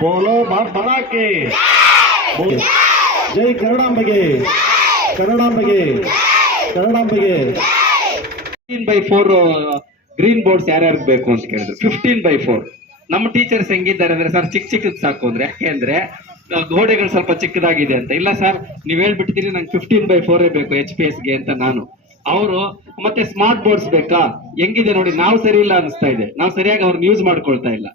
ಬೋಲೋ ಬಾಳಾಕಿ ಜೈ ಕನ್ನಡಾಂಬೆಗೆ. ಕನ್ನಡಾಂಬೆಗೆ. ಕನ್ನಡಾಂಬೆಗೆ. Fifteen by four green boards ಯಾರ್ಯಾರು ಬೇಕು ಅಂತ ಕೇಳಿದ್ರು. ಫಿಫ್ಟೀನ್ ಬೈ ಫೋರ್ ನಮ್ಮ ಟೀಚರ್ಸ್ ಹೆಂಗಿದ್ದಾರೆ ಅಂದ್ರೆ ಸರ್ ಚಿಕ್ಕ ಚಿಕ್ಕದ್ ಸಾಕು ಅಂದ್ರೆ. ಯಾಕೆಂದ್ರೆ ಗೋಡೆಗಳು ಸ್ವಲ್ಪ ಚಿಕ್ಕದಾಗಿದೆ ಅಂತ. ಇಲ್ಲ ಸರ್ ನೀವು ಹೇಳ್ಬಿಟ್ಟಿದ್ದೀರಿ, ನಂಗೆ ಫಿಫ್ಟೀನ್ ಬೈ ಫೋರೇ ಬೇಕು ಎಚ್ ಪಿ ಎಸ್ಗೆ ಅಂತ ನಾನು. ಅವರು, ಮತ್ತೆ ಸ್ಮಾರ್ಟ್ ಬೋರ್ಡ್ಸ್ ಬೇಕಾ? ಹೆಂಗಿದೆ ನೋಡಿ, ನಾವು ಸರಿ ಇಲ್ಲ ಅನಿಸ್ತಾ ಇದೆ. ನಾವು ಸರಿಯಾಗಿ ಅವ್ರನ್ನ ಯೂಸ್ ಮಾಡ್ಕೊಳ್ತಾ ಇಲ್ಲ.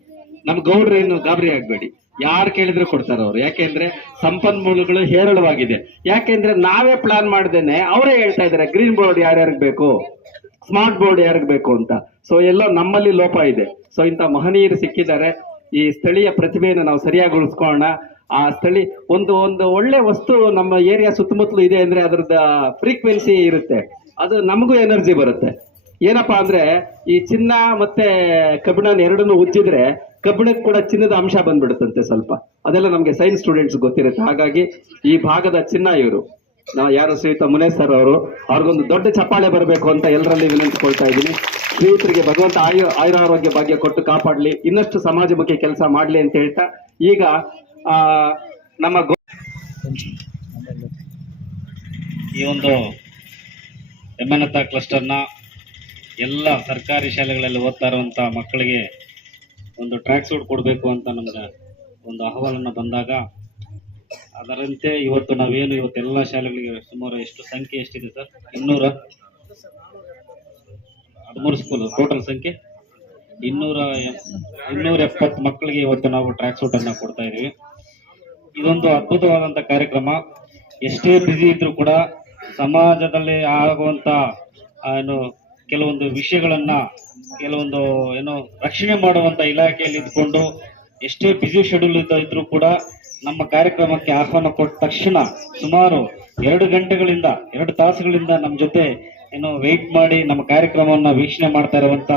ನಮ್ ಗೌಡ್ರೇನು ಗಾಬರಿ ಆಗ್ಬೇಡಿ. ಯಾರು ಕೇಳಿದ್ರೆ ಕೊಡ್ತಾರ ಅವ್ರು. ಯಾಕೆಂದ್ರೆ ಸಂಪನ್ಮೂಲಗಳು ಹೇರಳವಾಗಿದೆ. ಯಾಕೆಂದ್ರೆ ನಾವೇ ಪ್ಲಾನ್ ಮಾಡ್ದೇನೆ ಅವರೇ ಹೇಳ್ತಾ ಇದಾರೆ ಗ್ರೀನ್ ಬೋರ್ಡ್ ಯಾರ್ಯಾರಿಗೆ ಬೇಕು? ಸ್ಮಾರ್ಟ್ ಬೋರ್ಡ್ ಯಾರಿಗೆ ಬೇಕು? ಅಂತ. ಸೊ ಎಲ್ಲ ನಮ್ಮಲ್ಲಿ ಲೋಪ ಇದೆ. ಸೊ ಇಂಥ ಮಹನೀಯರು ಸಿಕ್ಕಿದ್ದಾರೆ. ಈ ಸ್ಥಳೀಯ ಪ್ರತಿಭೆಯನ್ನು ನಾವು ಸರಿಯಾಗಿ ಉಳಿಸ್ಕೊಳ್ಳೋಣ. ಆ ಸ್ಥಳಿ ಒಂದು ಒಂದು ಒಳ್ಳೆ ವಸ್ತು ನಮ್ಮ ಏರಿಯಾ ಸುತ್ತಮುತ್ತಲು ಇದೆ ಅಂದ್ರೆ ಅದರದ ಫ್ರೀಕ್ವೆನ್ಸಿ ಇರುತ್ತೆ. ಅದು ನಮಗೂ ಎನರ್ಜಿ ಬರುತ್ತೆ. ಏನಪ್ಪಾ ಅಂದ್ರೆ ಈ ಚಿನ್ನ ಮತ್ತೆ ಕಬ್ಬಿಣ ಎರಡನ್ನು ಉಜ್ಜಿದ್ರೆ ಕಬ್ಬಿಣಕ್ಕೆ ಕೂಡ ಚಿನ್ನದ ಅಂಶ ಬಂದ್ಬಿಡುತ್ತಂತೆ ಸ್ವಲ್ಪ. ಅದೆಲ್ಲ ನಮಗೆ ಸೈನ್ಸ್ ಸ್ಟೂಡೆಂಟ್ಸ್ ಗೊತ್ತಿರುತ್ತೆ. ಹಾಗಾಗಿ ಈ ಭಾಗದ ಚಿನ್ನ ಇವರು. ನಾ ಯಾರು ಶ್ರೀಯುತ ಮುನೇಶ್ ಸರ್ ಅವರು, ಅವ್ರಿಗೊಂದು ದೊಡ್ಡ ಚಪ್ಪಾಳೆ ಬರಬೇಕು ಅಂತ ಎಲ್ಲರಲ್ಲಿ ವಿನಂತಿಕೊಳ್ತಾ ಇದ್ದೀನಿ. ಶ್ರೀಯುತರಿಗೆ ಭಗವಂತ ಆಯು, ಆಯುರಾರೋಗ್ಯ ಭಾಗ್ಯ ಕೊಟ್ಟು ಕಾಪಾಡಲಿ. ಇನ್ನಷ್ಟು ಸಮಾಜಮುಖಿ ಕೆಲಸ ಮಾಡಲಿ ಅಂತ ಹೇಳ್ತಾ, ಈಗ ನಮ್ಮ ಈ ಒಂದು ಎಮ್ಮನತ್ತ ಕ್ಲಸ್ಟರ್ನ ಎಲ್ಲ ಸರ್ಕಾರಿ ಶಾಲೆಗಳಲ್ಲಿ ಓದ್ತಾ ಇರುವಂಥ ಮಕ್ಕಳಿಗೆ ಒಂದು ಟ್ರ್ಯಾಕ್ ಸೂಟ್ ಕೊಡಬೇಕು ಅಂತ ನಮ್ಗೆ ಒಂದು ಅಹವಾಲನ್ನು ಬಂದಾಗ, ಅದರಂತೆ ಇವತ್ತು ನಾವೇನು ಇವತ್ತು ಎಲ್ಲ ಶಾಲೆಗಳಿಗೆ ಸುಮಾರು ಎಷ್ಟು ಸಂಖ್ಯೆ ಎಷ್ಟಿದೆ ಸರ್? ಇನ್ನೂರ ಹದಿಮೂರು ಸ್ಕೂಲ್ ಟೋಟಲ್ ಸಂಖ್ಯೆ? ಇನ್ನೂರ ಇನ್ನೂರ ಎಪ್ಪತ್ತು ಮಕ್ಕಳಿಗೆ ಇವತ್ತು ನಾವು ಟ್ರ್ಯಾಕ್ ಸೂಟನ್ನು ಕೊಡ್ತಾ ಇದ್ದೀವಿ. ಇದೊಂದು ಅದ್ಭುತವಾದಂತ ಕಾರ್ಯಕ್ರಮ. ಎಷ್ಟೇ ಬ್ಯುಸಿ ಇದ್ರೂ ಕೂಡ ಸಮಾಜದಲ್ಲಿ ಆಗುವಂತ ಏನು, ಕೆಲವೊಂದು ವಿಷಯಗಳನ್ನ ಕೆಲವೊಂದು, ಏನು, ರಕ್ಷಣೆ ಮಾಡುವಂತ ಇಲಾಖೆಯಲ್ಲಿ ಇದ್ಕೊಂಡು ಎಷ್ಟೇ ಬ್ಯುಸಿ ಶೆಡ್ಯೂಲ್ ಇದ್ರು ಕೂಡ ನಮ್ಮ ಕಾರ್ಯಕ್ರಮಕ್ಕೆ ಆಹ್ವಾನ ಕೊಟ್ಟ ತಕ್ಷಣ ಸುಮಾರು ಎರಡು ಗಂಟೆಗಳಿಂದ, ಎರಡು ತಾಸುಗಳಿಂದ ನಮ್ಮ ಜೊತೆ, ಏನು ವೆಯ್ಟ್ ಮಾಡಿ ನಮ್ಮ ಕಾರ್ಯಕ್ರಮವನ್ನ ವೀಕ್ಷಣೆ ಮಾಡ್ತಾ ಇರುವಂತ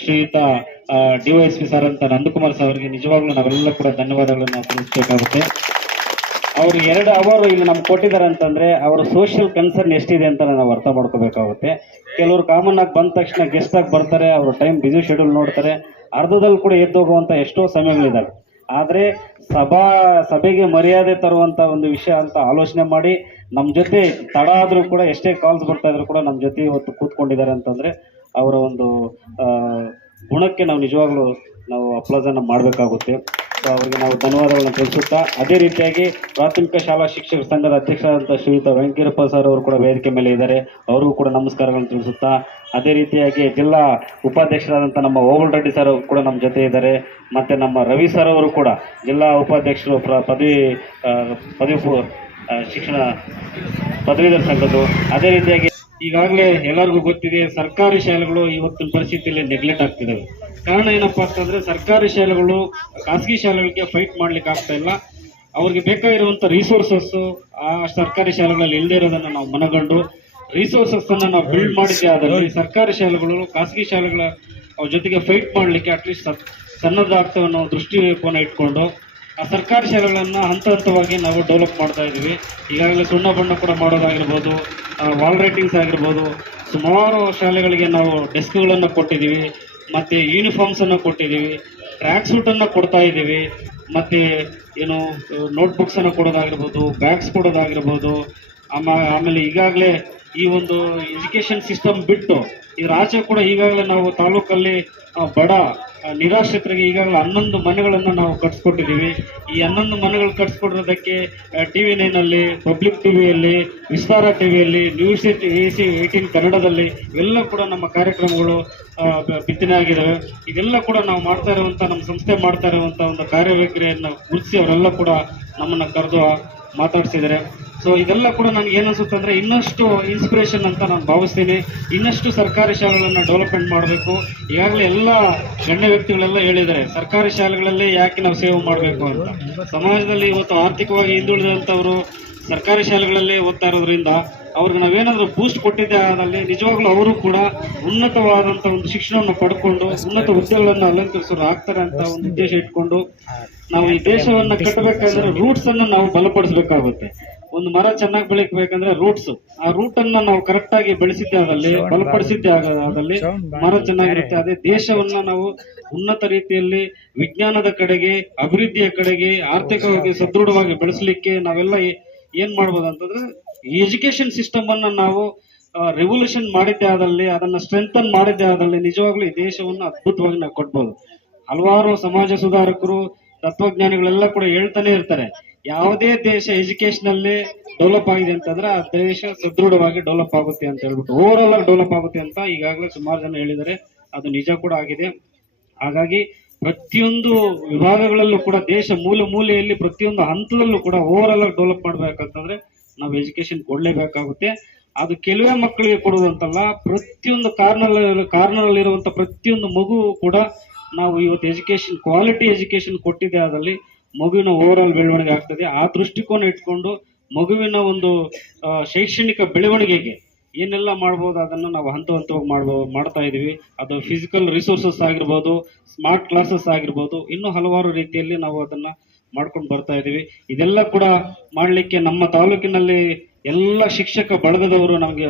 ಶ್ರೀಯುತ ಡಿವೈಎಸ್ಪಿ ಸರ್ ಅಂತ ನಂದಕುಮಾರ್ ಸರ್ ಅವರಿಗೆ ನಿಜವಾಗ್ಲೂ ನಾವೆಲ್ಲ ಕೂಡ ಧನ್ಯವಾದಗಳನ್ನು ತಿಳಿಸ್ಬೇಕಾಗುತ್ತೆ. ಅವರು ಎರಡು ಅವರು ಇಲ್ಲಿ ನಮ್ಗೆ ಕೊಟ್ಟಿದ್ದಾರೆ ಅಂತಂದ್ರೆ ಅವರ ಸೋಷಿಯಲ್ ಕನ್ಸರ್ನ್ ಎಷ್ಟಿದೆ ಅಂತ ನಾವು ಅರ್ಥ ಮಾಡ್ಕೋಬೇಕಾಗುತ್ತೆ. ಕೆಲವರು ಕಾಮನ್ ಆಗಿ ಬಂದ ತಕ್ಷಣ ಗೆಸ್ಟ್ ಆಗಿ ಬರ್ತಾರೆ, ಅವರು ಟೈಮ್ ಬಿಸಿ ಶೆಡ್ಯೂಲ್ ನೋಡ್ತಾರೆ. ಅರ್ಧದಲ್ಲಿ ಕೂಡ ಎದ್ದು ಹೋಗುವಂತ ಎಷ್ಟೋ ಸಮಯಗಳಿದ್ದಾವೆ. ಆದ್ರೆ ಸಭಾ, ಸಭೆಗೆ ಮರ್ಯಾದೆ ತರುವಂತ ಒಂದು ವಿಷಯ ಅಂತ ಆಲೋಚನೆ ಮಾಡಿ ನಮ್ಮ ಜೊತೆ ತಡ ಆದ್ರೂ ಕೂಡ ಎಷ್ಟೇ ಕಾಲ್ಸ್ ಬರ್ತಾ ಇದ್ರು ಕೂಡ ನಮ್ಮ ಜೊತೆ ಇವತ್ತು ಕೂತ್ಕೊಂಡಿದ್ದಾರೆ ಅಂತಂದ್ರೆ ಅವರ ಒಂದು ಗುಣಕ್ಕೆ ನಾವು ನಿಜವಾಗ್ಲೂ ನಾವು ಅಪ್ಲಾಸನ್ನು ಮಾಡಬೇಕಾಗುತ್ತೆ. ಸೊ ಅವರಿಗೆ ನಾವು ಧನ್ಯವಾದಗಳನ್ನು ತಿಳಿಸುತ್ತಾ, ಅದೇ ರೀತಿಯಾಗಿ ಪ್ರಾಥಮಿಕ ಶಾಲಾ ಶಿಕ್ಷಕರ ಸಂಘದ ಅಧ್ಯಕ್ಷರಾದಂಥ ಶ್ರೀಯುತ ವೆಂಕಟಪ್ಪ ಸರ್ ಅವರು ಕೂಡ ವೇದಿಕೆ ಮೇಲೆ ಇದ್ದಾರೆ. ಅವರಿಗೂ ಕೂಡ ನಮಸ್ಕಾರಗಳನ್ನು ತಿಳಿಸುತ್ತಾ, ಅದೇ ರೀತಿಯಾಗಿ ಜಿಲ್ಲಾ ಉಪಾಧ್ಯಕ್ಷರಾದಂಥ ನಮ್ಮ ಓಬಲ್ ರೆಡ್ಡಿ ಸರ್ ಅವರು ಕೂಡ ನಮ್ಮ ಜೊತೆ ಇದ್ದಾರೆ. ಮತ್ತೆ ನಮ್ಮ ರವಿ ಸರ್ ಅವರು ಕೂಡ ಜಿಲ್ಲಾ ಉಪಾಧ್ಯಕ್ಷರು ಪದವಿ ಪದವಿ ಶಿಕ್ಷಣ ಪದವೀಧರ ಸಂಘದ್ದು. ಅದೇ ರೀತಿಯಾಗಿ ಈಗಾಗಲೇ ಎಲ್ಲರಿಗೂ ಗೊತ್ತಿದೆ, ಸರ್ಕಾರಿ ಶಾಲೆಗಳು ಇವತ್ತಿನ ಪರಿಸ್ಥಿತಿಯಲ್ಲಿ ನೆಗ್ಲೆಕ್ಟ್ ಆಗ್ತಿದ್ದಾವೆ. ಕಾರಣ ಏನಪ್ಪಾ ಅಂತಂದ್ರೆ ಸರ್ಕಾರಿ ಶಾಲೆಗಳು, ಖಾಸಗಿ ಶಾಲೆಗಳಿಗೆ ಫೈಟ್ ಮಾಡ್ಲಿಕ್ಕೆ ಆಗ್ತಾ ಇಲ್ಲ. ಅವ್ರಿಗೆ ಬೇಕಾಗಿರುವಂಥ ರಿಸೋರ್ಸಸ್ ಆ ಸರ್ಕಾರಿ ಶಾಲೆಗಳಲ್ಲಿ ಇಲ್ಲದೆ ಇರೋದನ್ನ ನಾವು ಮನಗಂಡು ರಿಸೋರ್ಸಸ್ ಅನ್ನ ನಾವು ಬಿಲ್ಡ್ ಮಾಡಿದ್ದೆ ಆದರೆ ಸರ್ಕಾರಿ ಶಾಲೆಗಳು, ಖಾಸಗಿ ಶಾಲೆಗಳ ಅವ್ರ ಜೊತೆಗೆ ಫೈಟ್ ಮಾಡ್ಲಿಕ್ಕೆ ಅಟ್ಲೀಸ್ಟ್ ಸನ್ನದ್ಧಾಗ್ತವೆ ಅನ್ನೋ ದೃಷ್ಟಿಕೋನ ಇಟ್ಕೊಂಡು, ಆ ಸರ್ಕಾರಿ ಶಾಲೆಗಳನ್ನ ಹಂತ ಹಂತವಾಗಿ ನಾವು ಡೆವಲಪ್ ಮಾಡ್ತಾ ಇದ್ದೀವಿ. ಈಗಾಗಲೇ ಸುಣ್ಣ ಬಣ್ಣ ಕೂಡ ಮಾಡೋದಾಗಿರ್ಬೋದು ವಾಲ್ ರೈಟಿಂಗ್ಸ್ ಆಗಿರ್ಬೋದು, ಸುಮಾರು ಶಾಲೆಗಳಿಗೆ ನಾವು ಡೆಸ್ಕ್ಗಳನ್ನು ಕೊಟ್ಟಿದ್ದೀವಿ. ಮತ್ತೆ ಯೂನಿಫಾರ್ಮ್ಸ್ ಅನ್ನು ಕೊಟ್ಟಿದ್ದೀವಿ ಟ್ರ್ಯಾಕ್ ಸೂಟ್ ಅನ್ನ ಕೊಡ್ತಾ ಇದ್ದೀವಿ, ಮತ್ತೆ ಏನು ನೋಟ್ಬುಕ್ಸ್ ಅನ್ನು ಕೊಡೋದಾಗಿರ್ಬೋದು ಬ್ಯಾಗ್ಸ್ ಕೊಡೋದಾಗಿರ್ಬೋದು, ಆಮ, ಆಮೇಲೆ ಈಗಾಗಲೇ ಈ ಒಂದು ಎಜುಕೇಶನ್ ಸಿಸ್ಟಮ್ ಬಿಟ್ಟು ಇದ್ರ ಆಚೆ ಕೂಡ ಈಗಾಗಲೇ ನಾವು ತಾಲೂಕಲ್ಲಿ ಬಡ ನಿರಾಶ್ರಿತರಿಗೆ ಈಗಾಗಲೇ ಹನ್ನೊಂದು ಮನೆಗಳನ್ನು ನಾವು ಕಟ್ಸ್ಕೊಟ್ಟಿದ್ದೀವಿ. ಈ ಹನ್ನೊಂದು ಮನೆಗಳು ಕಟ್ಸ್ಕೊಟ್ಟಿರೋದಕ್ಕೆ ಟಿ ವಿ ನೈನಲ್ಲಿ, ಪಬ್ಲಿಕ್ ಟಿ ವಿಯಲ್ಲಿ ವಿಸ್ತಾರ ಟಿವಿಯಲ್ಲಿ, ನ್ಯೂಸ್ ಸಿ, ಏಯ್ಟೀನ್ ಕನ್ನಡದಲ್ಲಿ ಇವೆಲ್ಲ ಕೂಡ ನಮ್ಮ ಕಾರ್ಯಕ್ರಮಗಳು ಬಿತ್ತನೆ ಆಗಿದ್ದಾವೆ. ಇದೆಲ್ಲ ಕೂಡ ನಾವು ಮಾಡ್ತಾ ಇರುವಂಥ, ನಮ್ಮ ಸಂಸ್ಥೆ ಮಾಡ್ತಾ ಇರುವಂಥ ಒಂದು ಕಾರ್ಯವೈಖರಿಯನ್ನು ಗುರುತಿಸಿ ಅವರೆಲ್ಲ ಕೂಡ ನಮ್ಮನ್ನು ಕರೆದು ಮಾತಾಡ್ಸಿದ್ದಾರೆ. ಸೊ ಇದೆಲ್ಲ ಕೂಡ ನನಗೆ ಏನು ಅಂದರೆ ಅಂದ್ರೆ ಇನ್ನಷ್ಟು ಇನ್ಸ್ಪಿರೇಷನ್ ಅಂತ ನಾನು ಭಾವಿಸ್ತೀನಿ. ಇನ್ನಷ್ಟು ಸರ್ಕಾರಿ ಶಾಲೆಗಳನ್ನು ಡೆವಲಪ್ಮೆಂಟ್ ಮಾಡಬೇಕು. ಈಗಾಗಲೇ ಎಲ್ಲ ಗಣ್ಯ ವ್ಯಕ್ತಿಗಳೆಲ್ಲ ಹೇಳಿದ್ದಾರೆ, ಸರ್ಕಾರಿ ಶಾಲೆಗಳಲ್ಲೇ ಯಾಕೆ ನಾವು ಸೇವೆ ಮಾಡಬೇಕು ಅಂತ. ಸಮಾಜದಲ್ಲಿ ಇವತ್ತು ಆರ್ಥಿಕವಾಗಿ ಹಿಂದುಳಿದಂಥವರು ಸರ್ಕಾರಿ ಶಾಲೆಗಳಲ್ಲೇ ಓದ್ತಾ ಇರೋದ್ರಿಂದ ಅವ್ರಿಗೆ ನಾವೇನಾದರೂ ಬೂಸ್ಟ್ ಕೊಟ್ಟಿದ್ದೆ ಆದಲ್ಲಿ ನಿಜವಾಗ್ಲೂ ಅವರು ಕೂಡ ಉನ್ನತವಾದಂಥ ಒಂದು ಶಿಕ್ಷಣವನ್ನು ಪಡ್ಕೊಂಡು ಉನ್ನತ ಹುದ್ದೆಗಳನ್ನು ಅಲಂಕರಿಸೋರು ಆಗ್ತಾರೆ ಅಂತ ಒಂದು ಉದ್ದೇಶ ಇಟ್ಕೊಂಡು ನಾವು ಈ ದೇಶವನ್ನು ಕಟ್ಟಬೇಕಂದ್ರೆ ರೂಟ್ಸನ್ನು ನಾವು ಬಲಪಡಿಸಬೇಕಾಗುತ್ತೆ. ಒಂದು ಮರ ಚೆನ್ನಾಗಿ ಬೆಳಿಬೇಕಂದ್ರೆ ರೂಟ್ಸ್ ಆ ರೂಟ್ ಅನ್ನ ನಾವು ಕರೆಕ್ಟ್ ಆಗಿ ಬೆಳೆಸಿದ್ದೆ ಆದಲ್ಲಿ ಬಲಪಡಿಸಿದ್ದೆ ಆದಲ್ಲಿ ಮರ ಚೆನ್ನಾಗಿರುತ್ತೆ. ಅದೇ ದೇಶವನ್ನ ನಾವು ಉನ್ನತ ರೀತಿಯಲ್ಲಿ ವಿಜ್ಞಾನದ ಕಡೆಗೆ ಅಭಿವೃದ್ಧಿಯ ಕಡೆಗೆ ಆರ್ಥಿಕವಾಗಿ ಸದೃಢವಾಗಿ ಬೆಳೆಸಲಿಕ್ಕೆ ನಾವೆಲ್ಲ ಏನ್ ಮಾಡ್ಬೋದು ಅಂತಂದ್ರೆ ಎಜುಕೇಶನ್ ಸಿಸ್ಟಮ್ ಅನ್ನ ನಾವು ರೆವಲ್ಯೂಷನ್ ಮಾಡಿದ್ದೆ ಆದಲ್ಲಿ ಅದನ್ನ ಸ್ಟ್ರೆಂಥನ್ ಮಾಡಿದ್ದೆ ಆದಲ್ಲಿ ನಿಜವಾಗ್ಲೂ ಈ ದೇಶವನ್ನು ಅದ್ಭುತವಾಗಿ ನಾವು ಕೊಡ್ಬೋದು. ಹಲವಾರು ಸಮಾಜ ಸುಧಾರಕರು ತತ್ವಜ್ಞಾನಿಗಳೆಲ್ಲ ಕೂಡ ಹೇಳ್ತಾನೆ ಇರ್ತಾರೆ. ಯಾವುದೇ ದೇಶ ಎಜುಕೇಶನ್ ಅಲ್ಲಿ ಡೆವಲಪ್ ಆಗಿದೆ ಅಂತಂದ್ರೆ ಆ ದೇಶ ಸದೃಢವಾಗಿ ಡೆವಲಪ್ ಆಗುತ್ತೆ ಅಂತ ಹೇಳ್ಬಿಟ್ಟು ಓವರ್ ಆಲ್ ಆಗಿ ಡೆವಲಪ್ ಆಗುತ್ತೆ ಅಂತ ಈಗಾಗಲೇ ಸುಮಾರು ಜನ ಹೇಳಿದ್ದಾರೆ. ಅದು ನಿಜ ಕೂಡ ಆಗಿದೆ. ಹಾಗಾಗಿ ಪ್ರತಿಯೊಂದು ವಿಭಾಗಗಳಲ್ಲೂ ಕೂಡ ದೇಶ ಮೂಲೆ ಮೂಲೆಯಲ್ಲಿ ಪ್ರತಿಯೊಂದು ಹಂತದಲ್ಲೂ ಕೂಡ ಓವರ್ ಆಲ್ ಆಗಿ ಡೆವಲಪ್ ಮಾಡ್ಬೇಕಂತಂದ್ರೆ ನಾವು ಎಜುಕೇಶನ್ ಕೊಡ್ಲೇಬೇಕಾಗುತ್ತೆ. ಅದು ಕೆಲವೇ ಮಕ್ಕಳಿಗೆ ಕೊಡುವುದಂತಲ್ಲ, ಪ್ರತಿಯೊಂದು ಕಾರ್ನರ್ ಇರುವಂತ ಪ್ರತಿಯೊಂದು ಮಗು ಕೂಡ ನಾವು ಇವತ್ತು ಎಜುಕೇಶನ್ ಕ್ವಾಲಿಟಿ ಎಜುಕೇಶನ್ ಕೊಟ್ಟಿದ್ದೆ ಆದಲ್ಲಿ ಮಗುವಿನ ಓವರ್ ಆಲ್ ಬೆಳವಣಿಗೆ ಆಗ್ತದೆ. ಆ ದೃಷ್ಟಿಕೋನ ಇಟ್ಕೊಂಡು ಮಗುವಿನ ಒಂದು ಶೈಕ್ಷಣಿಕ ಬೆಳವಣಿಗೆಗೆ ಏನೆಲ್ಲ ಮಾಡ್ಬೋದು ಅದನ್ನು ನಾವು ಹಂತ ಹಂತವಾಗಿ ಮಾಡ್ಬೋ, ಮಾಡ್ತಾ ಇದೀವಿ. ಅದು ಫಿಸಿಕಲ್ ರಿಸೋರ್ಸಸ್ ಆಗಿರ್ಬೋದು ಸ್ಮಾರ್ಟ್ ಕ್ಲಾಸಸ್ ಆಗಿರ್ಬೋದು, ಇನ್ನೂ ಹಲವಾರು ರೀತಿಯಲ್ಲಿ ನಾವು ಅದನ್ನ ಮಾಡ್ಕೊಂಡು ಬರ್ತಾ ಇದೀವಿ. ಇದೆಲ್ಲ ಕೂಡ ಮಾಡಲಿಕ್ಕೆ ನಮ್ಮ ತಾಲೂಕಿನಲ್ಲಿ ಎಲ್ಲ ಶಿಕ್ಷಕ ಬಳಗದವರು ನಮಗೆ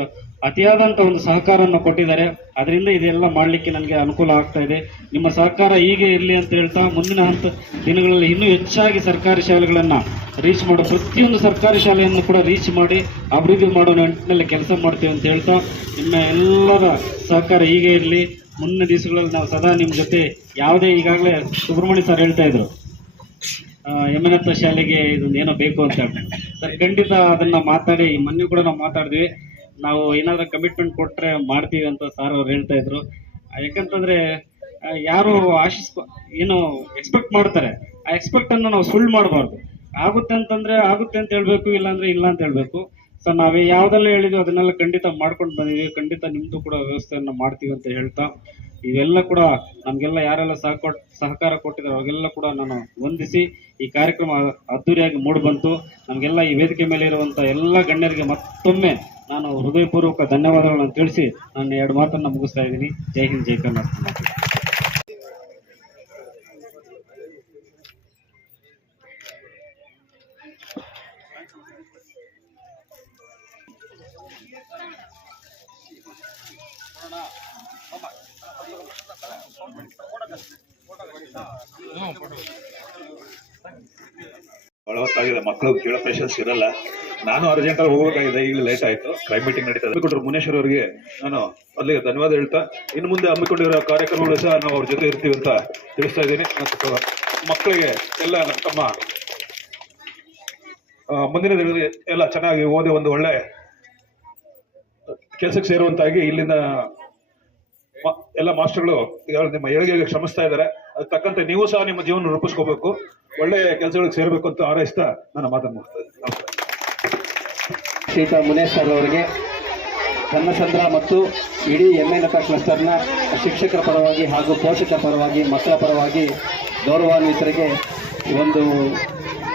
ಅತಿಯಾದಂತ ಒಂದು ಸಹಕಾರವನ್ನು ಕೊಟ್ಟಿದ್ದಾರೆ. ಅದರಿಂದ ಇದೆಲ್ಲ ಮಾಡಲಿಕ್ಕೆ ನನಗೆ ಅನುಕೂಲ ಆಗ್ತಾ ಇದೆ. ನಿಮ್ಮ ಸಹಕಾರ ಹೀಗೆ ಇರಲಿ ಅಂತ ಹೇಳ್ತಾ ಮುಂದಿನ ಹಂತ ದಿನಗಳಲ್ಲಿ ಇನ್ನೂ ಹೆಚ್ಚಾಗಿ ಸರ್ಕಾರಿ ಶಾಲೆಗಳನ್ನು ರೀಚ್ ಮಾಡೋ ಪ್ರತಿಯೊಂದು ಸರ್ಕಾರಿ ಶಾಲೆಯನ್ನು ಕೂಡ ರೀಚ್ ಮಾಡಿ ಅಭಿವೃದ್ಧಿ ಮಾಡೋ ನಿಟ್ಟಿನಲ್ಲಿ ಕೆಲಸ ಮಾಡ್ತೇವೆ ಅಂತ ಹೇಳ್ತಾ ನಿಮ್ಮ ಎಲ್ಲರ ಸಹಕಾರ ಹೀಗೆ ಇರಲಿ. ಮುಂದಿನ ದಿವಸಗಳಲ್ಲಿ ನಾವು ಸದಾ ನಿಮ್ಮ ಜೊತೆ ಯಾವುದೇ ಈಗಾಗಲೇ ಸುಬ್ರಹ್ಮಣ್ಯ ಸರ್ ಹೇಳ್ತಾ ಇದ್ರು. ಯಮನತ್ತ ಶಾಲೆಗೆ ಇದೊಂದು ಏನೋ ಬೇಕು ಅಂತ. ಸರ್, ಖಂಡಿತ ಅದನ್ನ ಮಾತಾಡಿ, ಮೊನ್ನೆ ಕೂಡ ನಾವು ಮಾತಾಡಿದ್ವಿ. ನಾವು ಏನಾದ್ರೂ ಕಮಿಟ್ಮೆಂಟ್ ಕೊಟ್ರೆ ಮಾಡ್ತೀವಿ ಅಂತ ಸರ್ ಅವ್ರು ಹೇಳ್ತಾ ಇದ್ರು. ಯಾಕಂತಂದರೆ ಯಾರು ಆಶಿಸ್, ಏನು ಎಕ್ಸ್ಪೆಕ್ಟ್ ಮಾಡ್ತಾರೆ, ಆ ಎಕ್ಸ್ಪೆಕ್ಟ್ ಅನ್ನ ನಾವು ಸುಳ್ಳು ಮಾಡಬಾರ್ದು. ಆಗುತ್ತೆ ಅಂತಂದ್ರೆ ಆಗುತ್ತೆ ಅಂತ ಹೇಳ್ಬೇಕು ಇಲ್ಲ ಅಂದ್ರೆ ಇಲ್ಲ ಅಂತ ಹೇಳ್ಬೇಕು. ಸೊ ನಾವೇ ಯಾವ್ದೆಲ್ಲ ಹೇಳಿದ್ವಿ ಅದನ್ನೆಲ್ಲ ಖಂಡಿತ ಮಾಡ್ಕೊಂಡು ಬಂದಿದೀವಿ ಖಂಡಿತ ನಿಮ್ದು ಕೂಡ ವ್ಯವಸ್ಥೆಯನ್ನು ಮಾಡ್ತೀವಿ ಅಂತ ಹೇಳ್ತಾ. ಇವೆಲ್ಲ ಕೂಡ ನಮಗೆಲ್ಲ ಯಾರೆಲ್ಲ ಸಹಕೊ, ಸಹಕಾರ ಕೊಟ್ಟಿದ್ದಾರೆ ಅವ್ರಿಗೆಲ್ಲ ಕೂಡ ನಾನು ವಂದಿಸಿ ಈ ಕಾರ್ಯಕ್ರಮ ಅದ್ದೂರಿಯಾಗಿ ಮೂಡಿ ಬಂತು ನಮಗೆಲ್ಲ ಈ ವೇದಿಕೆ ಮೇಲೆ ಇರುವಂಥ ಎಲ್ಲ ಗಣ್ಯರಿಗೆ ಮತ್ತೊಮ್ಮೆ ನಾನು ಹೃದಯಪೂರ್ವಕ ಧನ್ಯವಾದಗಳನ್ನು ತಿಳಿಸಿ ನಾನು ಎರಡು ಮಾತನ್ನು ಮುಗಿಸ್ತಾ ಇದ್ದೀನಿ. ಜೈ ಹಿಂದ್, ಜೈ ಕರ್ನಾಟಕ. ಬಹಳ ಹೊತ್ತಾಗಿದೆ ಮಕ್ಕಳು ಕೇಳೋ ಪೇಷನ್ಸ್ ಇರಲ್ಲ. ನಾನು ಅರ್ಜೆಂಟ್ ಆಗಿ ಹೋಗಬೇಕಾಗಿದೆ. ಈಗ ಲೇಟ್ ಆಯ್ತು. ಕ್ರೈಮ್ ಮೀಟಿಂಗ್ ನಡೀತಾ ಹಮ್ಮಿಕೊಟ್ಟರು ಮುನೇಶ್ವರ್ ಅವರಿಗೆ ನಾನು ಅಲ್ಲಿಗೆ ಧನ್ಯವಾದ ಹೇಳ್ತಾ, ಇನ್ನು ಮುಂದೆ ಹಮ್ಮಿಕೊಂಡಿರೋ ಕಾರ್ಯಕ್ರಮಗಳು ಸಹ ನಾವು ಅವ್ರ ಜೊತೆ ಇರ್ತೀವಿ ಅಂತ ತಿಳಿಸ್ತಾ ಇದ್ದೀನಿ. ಮಕ್ಕಳಿಗೆ ಎಲ್ಲ ತಮ್ಮ ಮುಂದಿನ ದಿನದಲ್ಲಿ ಎಲ್ಲ ಚೆನ್ನಾಗಿ ಓದಿ ಒಂದು ಒಳ್ಳೆ ಕೆಲಸಕ್ಕೆ ಸೇರುವಂತಾಗಿ ಇಲ್ಲಿನ ಎಲ್ಲ ಮಾಸ್ಟರ್ಗಳು ನಿಮ್ಮ ಏಳಿಗೆಗೆ ಶ್ರಮಿಸ್ತಾ ಇದ್ದಾರೆ. ಅದಕ್ಕೆ ತಕ್ಕಂತೆ ನೀವು ಸಹ ನಿಮ್ಮ ಜೀವನ ರೂಪಿಸ್ಕೋಬೇಕು. ಒಳ್ಳೆ ಕೆಲಸಗಳಿಗೆ ಸೇರಬೇಕು ಅಂತ ಹಾರೈಸ್ತಾ ನನ್ನ ಮಾತನ್ನು ಸೀತಾ ಇದ್ದೀನಿ. ಮುನೇಶ್ ಸರ್ ಅವರಿಗೆ ಕನ್ನಸಂದ್ರ ಮತ್ತು ಇಡೀ ಎಮ್ಮೆನಕ ಕ್ಲಸ್ಟರ್ನ ಶಿಕ್ಷಕರ ಪರವಾಗಿ ಹಾಗೂ ಪೋಷಕರ ಪರವಾಗಿ, ಮಕ್ಕಳ ಪರವಾಗಿ ಗೌರವಾನ್ವಿತರಿಗೆ ಒಂದು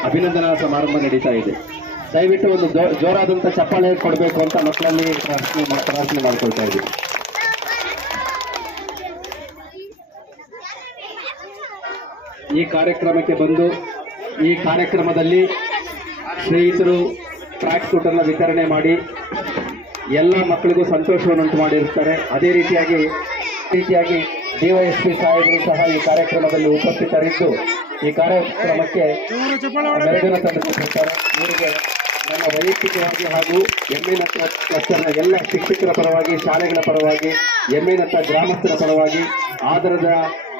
ಅಭಿನಂದನಾ ಸಮಾರಂಭ ನಡೀತಾ ಇದೆ. ದಯವಿಟ್ಟು ಒಂದು ಜೋರಾದಂಥ ಚಪ್ಪಾಳೆ ಕೊಡಬೇಕು ಅಂತ ಮಕ್ಕಳಲ್ಲಿ ಪ್ರಾರ್ಥನೆ ಪ್ರಾರ್ಥನೆ ಮಾಡ್ಕೊಳ್ತಾ ಇದ್ದೀವಿ ಈ ಕಾರ್ಯಕ್ರಮಕ್ಕೆ ಬಂದು ಈ ಕಾರ್ಯಕ್ರಮದಲ್ಲಿ ಸ್ನೇಹಿತರು ಟ್ರ್ಯಾಕ್ ಸೂಟನ್ನು ವಿತರಣೆ ಮಾಡಿ ಎಲ್ಲ ಮಕ್ಕಳಿಗೂ ಸಂತೋಷವನ್ನುಂಟು ಮಾಡಿರುತ್ತಾರೆ. ಅದೇ ರೀತಿಯಾಗಿ ರೀತಿಯಾಗಿ ಡಿವೈಎಸ್ಪಿ ಸಾಹೇಬರು ಸಹ ಈ ಕಾರ್ಯಕ್ರಮದಲ್ಲಿ ಉಪಸ್ಥಿತರಿದ್ದು, ಈ ಕಾರ್ಯಕ್ರಮಕ್ಕೆ ಮೆರುಗನ್ನು ತಂದುಕೊಟ್ಟಿರುತ್ತಾರೆ. ಇವರಿಗೆ ನಮ್ಮ ವೈಯಕ್ತಿಕವಾಗಿ ಹಾಗೂ ಎಮ್ಮೆನ ಕ್ಲಸ್ಟರ್ನ ಎಲ್ಲ ಶಿಕ್ಷಕರ ಪರವಾಗಿ, ಶಾಲೆಗಳ ಪರವಾಗಿ ಎಮ್ಮೆನತ್ತ ಗ್ರಾಮಸ್ಥರ ಪರವಾಗಿ ಆದರದ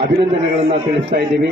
ಅಭಿನಂದನೆಗಳನ್ನು ತಿಳಿಸ್ತಾ ಇದ್ದೀವಿ.